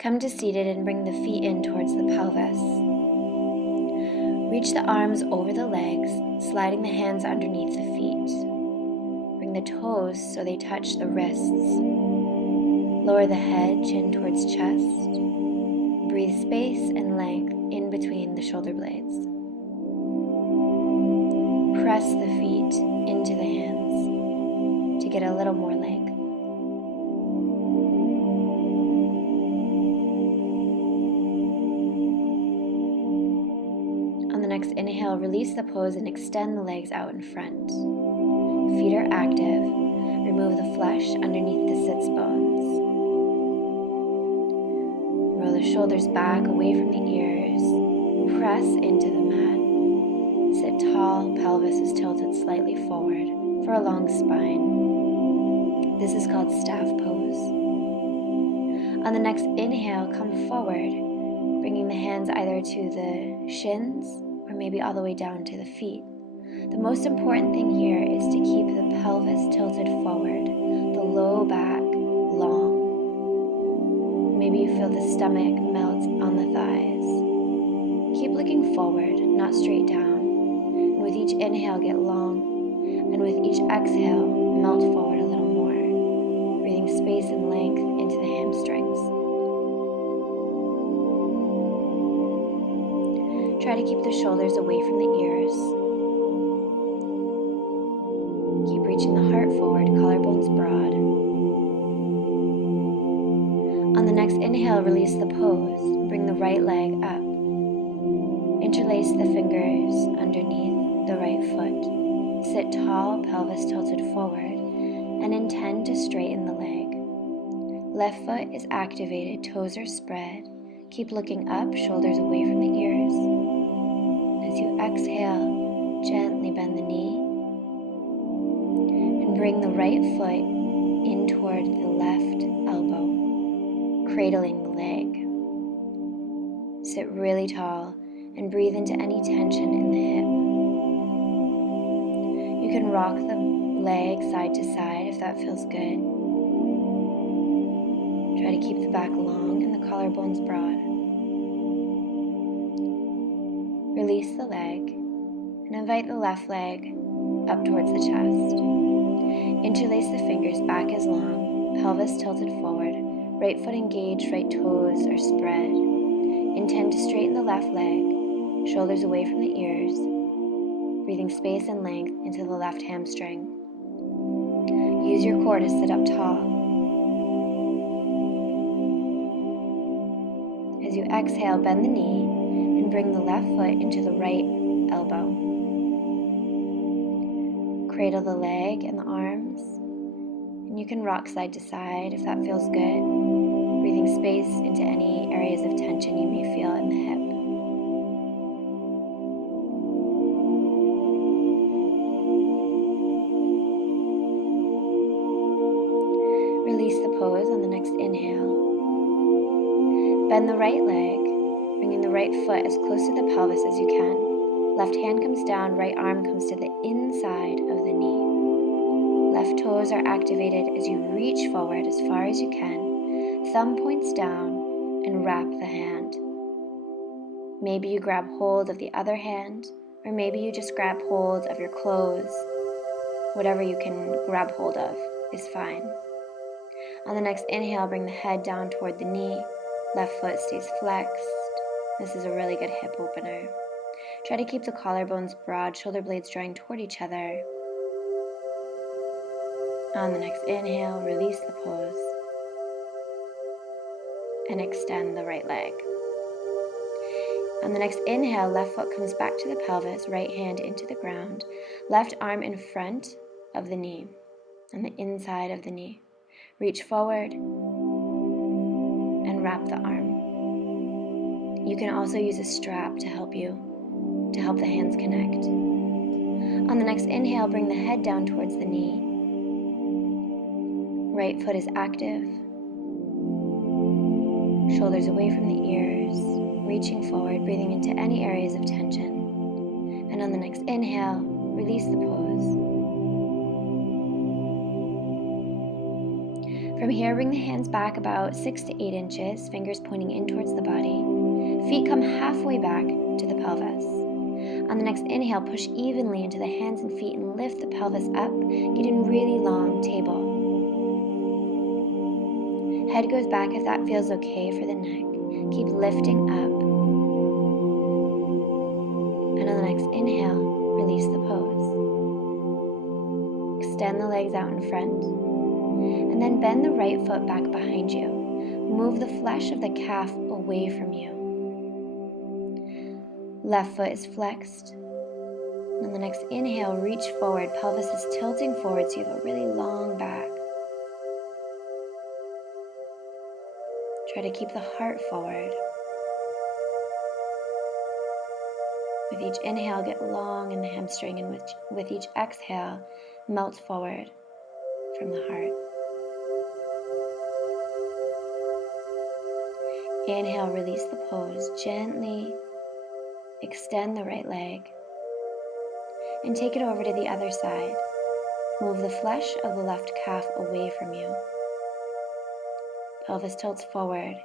Come to seated and bring the feet in towards the pelvis. Reach the arms over the legs, sliding the hands underneath the feet. Bring the toes so they touch the wrists. Lower the head, chin towards chest. Breathe space and length in between the shoulder blades. Press the feet into the hands to get a little more length. On the next inhale, release the pose and extend the legs out in front. Feet are active. Remove the flesh underneath the sits bones. Roll the shoulders back away from the ears. Press into the mat. Sit tall, pelvis is tilted slightly forward for a long spine. This is called staff pose. On the next inhale, come forward, bringing the hands either to the shins or maybe all the way down to the feet. The most important thing here is to keep the pelvis tilted forward, the low back long. Maybe you feel the stomach melt on the thighs. Keep looking forward, not straight down. And with each inhale, get long. And with each exhale, melt forward a little more, breathing space and length into the hamstrings. Try to keep the shoulders away from the ears. Keep reaching the heart forward, collarbones broad. On the next inhale, release the pose. Bring the right leg up. Interlace the fingers underneath the right foot. Sit tall, pelvis tilted forward, and intend to straighten the leg. Left foot is activated, toes are spread. Keep looking up, shoulders away from the ears. As you exhale, gently bend the knee and bring the right foot in toward the left elbow, cradling the leg. Sit really tall and breathe into any tension in the hip. You can rock the leg side to side if that feels good. Try to keep the back long and the collarbones broad. Release the leg and invite the left leg up towards the chest. Interlace the fingers, back is long, pelvis tilted forward, right foot engaged, right toes are spread. Intend to straighten the left leg, shoulders away from the ears, breathing space and length into the left hamstring. Use your core to sit up tall. As you exhale, bend the knee and bring the left foot into the right elbow. Cradle the leg and the arms, and you can rock side to side if that feels good, breathing space into any areas of tension you may feel in the hip. Release the pose on the next inhale. Bend the right leg, bringing the right foot as close to the pelvis as you can. Left hand comes down, right arm comes to the inside of the knee. Left toes are activated as you reach forward as far as you can. Thumb points down and wrap the hand. Maybe you grab hold of the other hand, or maybe you just grab hold of your clothes. Whatever you can grab hold of is fine. On the next inhale, bring the head down toward the knee. Left foot stays flexed. This is a really good hip opener. Try to keep the collarbones broad, shoulder blades drawing toward each other. On the next inhale, release the pose and extend the right leg. On the next inhale, left foot comes back to the pelvis, right hand into the ground, left arm in front of the knee, on the inside of the knee. Reach forward and wrap the arm. You can also use a strap to help the hands connect. On the next inhale, bring the head down towards the knee. Right foot is active. Shoulders away from the ears, reaching forward, breathing into any areas of tension. And on the next inhale, release the pose. From here, bring the hands back about 6 to 8 inches, fingers pointing in towards the body. Feet come halfway back to the pelvis. On the next inhale, push evenly into the hands and feet and lift the pelvis up, getting really long table. Head goes back if that feels okay for the neck. Keep lifting up. And on the next inhale, release the pose. Extend the legs out in front. And then bend the right foot back behind you. Move the flesh of the calf away from you. Left foot is flexed. And on the next inhale, reach forward. Pelvis is tilting forward so you have a really long back. Try to keep the heart forward. With each inhale, get long in the hamstring, and with each exhale, melt forward from the heart. Inhale, release the pose. Gently extend the right leg and take it over to the other side. Move the flesh of the left calf away from you. Pelvis tilts forward,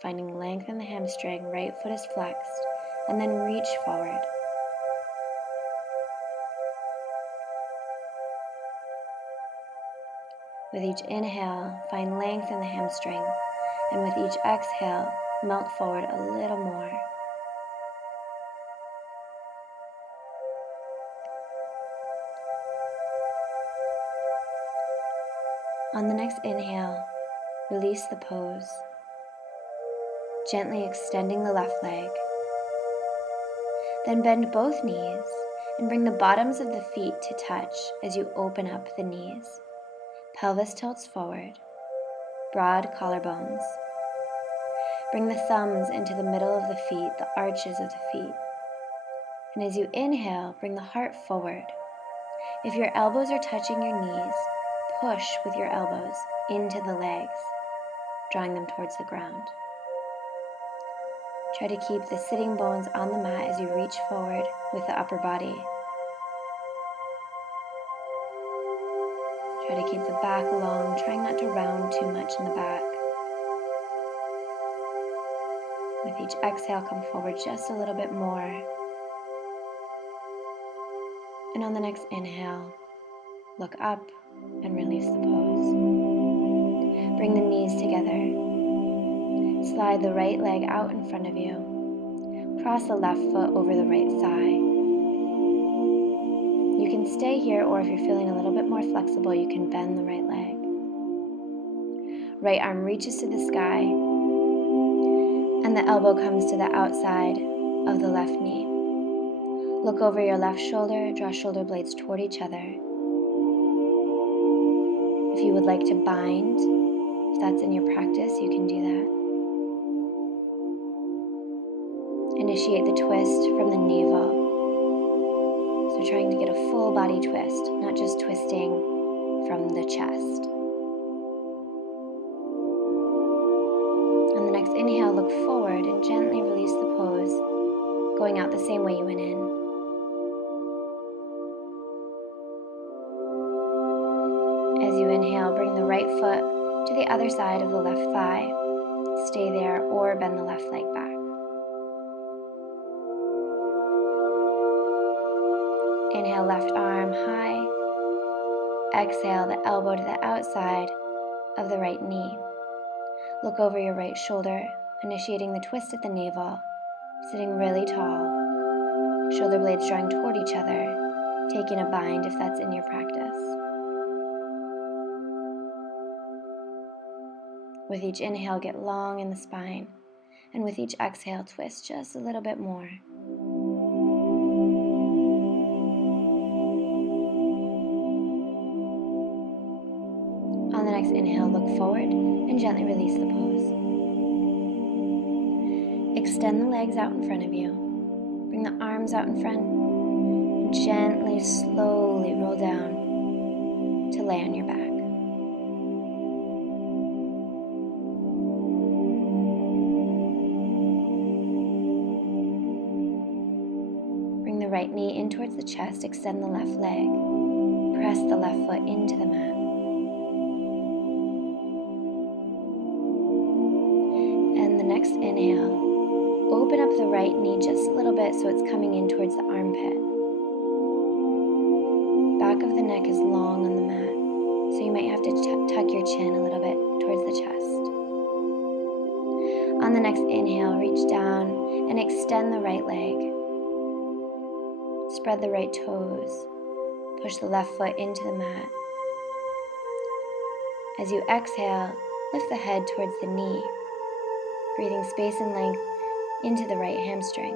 finding length in the hamstring. Right foot is flexed, and then reach forward. With each inhale, find length in the hamstring, and with each exhale, melt forward a little more. On the next inhale, release the pose, gently extending the left leg. Then bend both knees and bring the bottoms of the feet to touch as you open up the knees. Pelvis tilts forward, broad collarbones. Bring the thumbs into the middle of the feet, the arches of the feet. And as you inhale, bring the heart forward. If your elbows are touching your knees, push with your elbows into the legs, drawing them towards the ground. Try to keep the sitting bones on the mat as you reach forward with the upper body. Try to keep the back long, trying not to round too much in the back. With each exhale, come forward just a little bit more. And on the next inhale, look up and release the pose. Bring the knees together. Slide the right leg out in front of you. Cross the left foot over the right thigh. You can stay here, or if you're feeling a little bit more flexible, you can bend the right leg. Right arm reaches to the sky, and the elbow comes to the outside of the left knee. Look over your left shoulder, draw shoulder blades toward each other. If you would like to bind, if that's in your practice, you can do that. Initiate the twist from the navel. So trying to get a full body twist, not just twisting from the chest. On the next inhale, look forward and gently release the pose, going out the same way you went in. As you inhale, bring the right foot to the other side of the left thigh. Stay there or bend the left leg back. Inhale, left arm high. Exhale, the elbow to the outside of the right knee. Look over your right shoulder, initiating the twist at the navel, sitting really tall. Shoulder blades drawing toward each other, taking a bind if that's in your practice. With each inhale, get long in the spine, and with each exhale, twist just a little bit more. On the next inhale, look forward and gently release the pose. Extend the legs out in front of you. Bring the arms out in front and gently, slowly roll down to lay on your back. Bring the right knee in towards the chest, extend the left leg. Press the left foot into the mat. inhale, open up the right knee just a little bit so it's coming in towards the armpit. Back of the neck is long on the mat, so you might have to tuck your chin a little bit towards the chest. On the next inhale, reach down and extend the right leg. Spread the right toes. Push the left foot into the mat. As you exhale, lift the head towards the knee, breathing space and length into the right hamstring.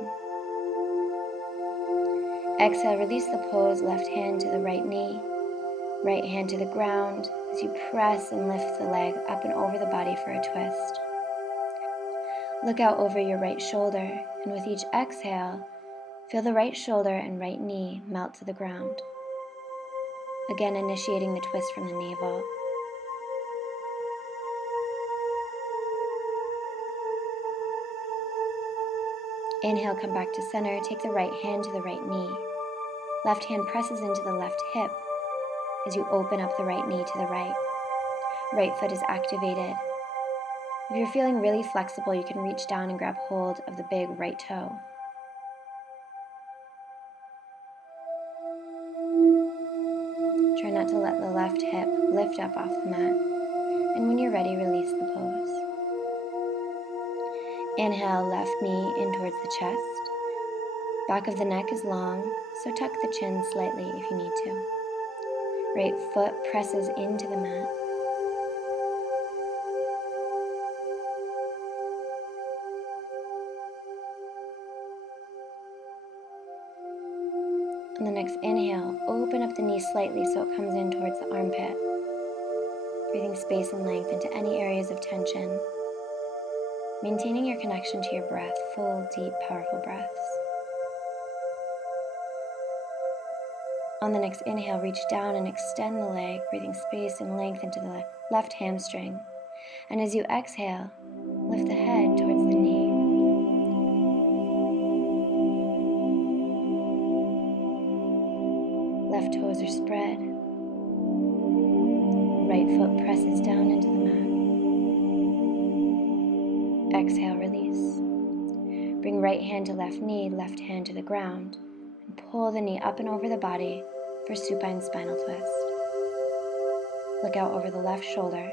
Exhale, release the pose, left hand to the right knee, right hand to the ground as you press and lift the leg up and over the body for a twist. Look out over your right shoulder, and with each exhale, feel the right shoulder and right knee melt to the ground. Again, initiating the twist from the navel. Inhale, come back to center. Take the right hand to the right knee. Left hand presses into the left hip as you open up the right knee to the right. Right foot is activated. If you're feeling really flexible, you can reach down and grab hold of the big right toe. Try not to let the left hip lift up off the mat. And when you're ready, release the pose. Inhale, left knee in towards the chest. Back of the neck is long, so tuck the chin slightly if you need to. Right foot presses into the mat. On the next inhale, open up the knee slightly so it comes in towards the armpit. Breathing space and length into any areas of tension. Maintaining your connection to your breath, full, deep, powerful breaths. On the next inhale, reach down and extend the leg, breathing space and length into the left hamstring. And as you exhale, lift the head towards the knee. Left toes are spread. Right foot presses down into the mat. Exhale, release. Bring right hand to left knee, left hand to the ground, and pull the knee up and over the body for supine spinal twist. Look out over the left shoulder,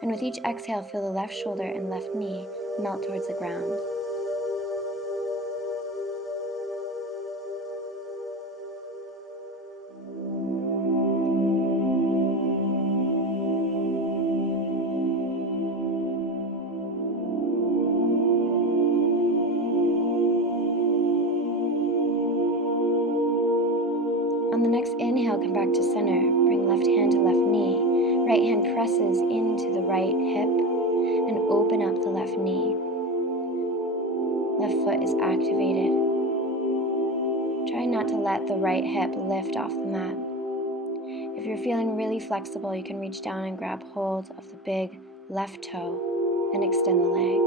and with each exhale, feel the left shoulder and left knee melt towards the ground. On the next inhale, come back to center. Bring left hand to left knee. Right hand presses into the right hip and open up the left knee. Left foot is activated. Try not to let the right hip lift off the mat. If you're feeling really flexible, you can reach down and grab hold of the big left toe and extend the leg.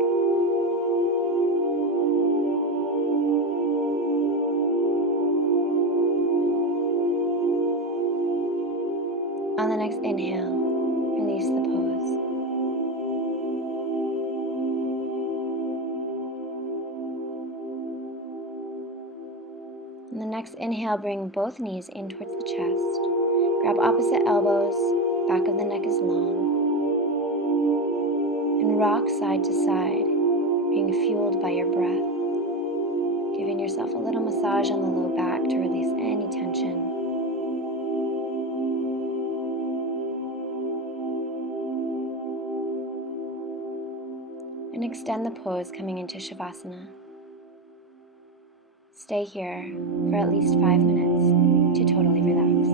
On the next inhale, release the pose. On the next inhale, bring both knees in towards the chest. Grab opposite elbows, back of the neck is long. And rock side to side, being fueled by your breath. Giving yourself a little massage on the low back to release any tension. And extend the pose coming into Shavasana. Stay here for at least 5 minutes to totally relax.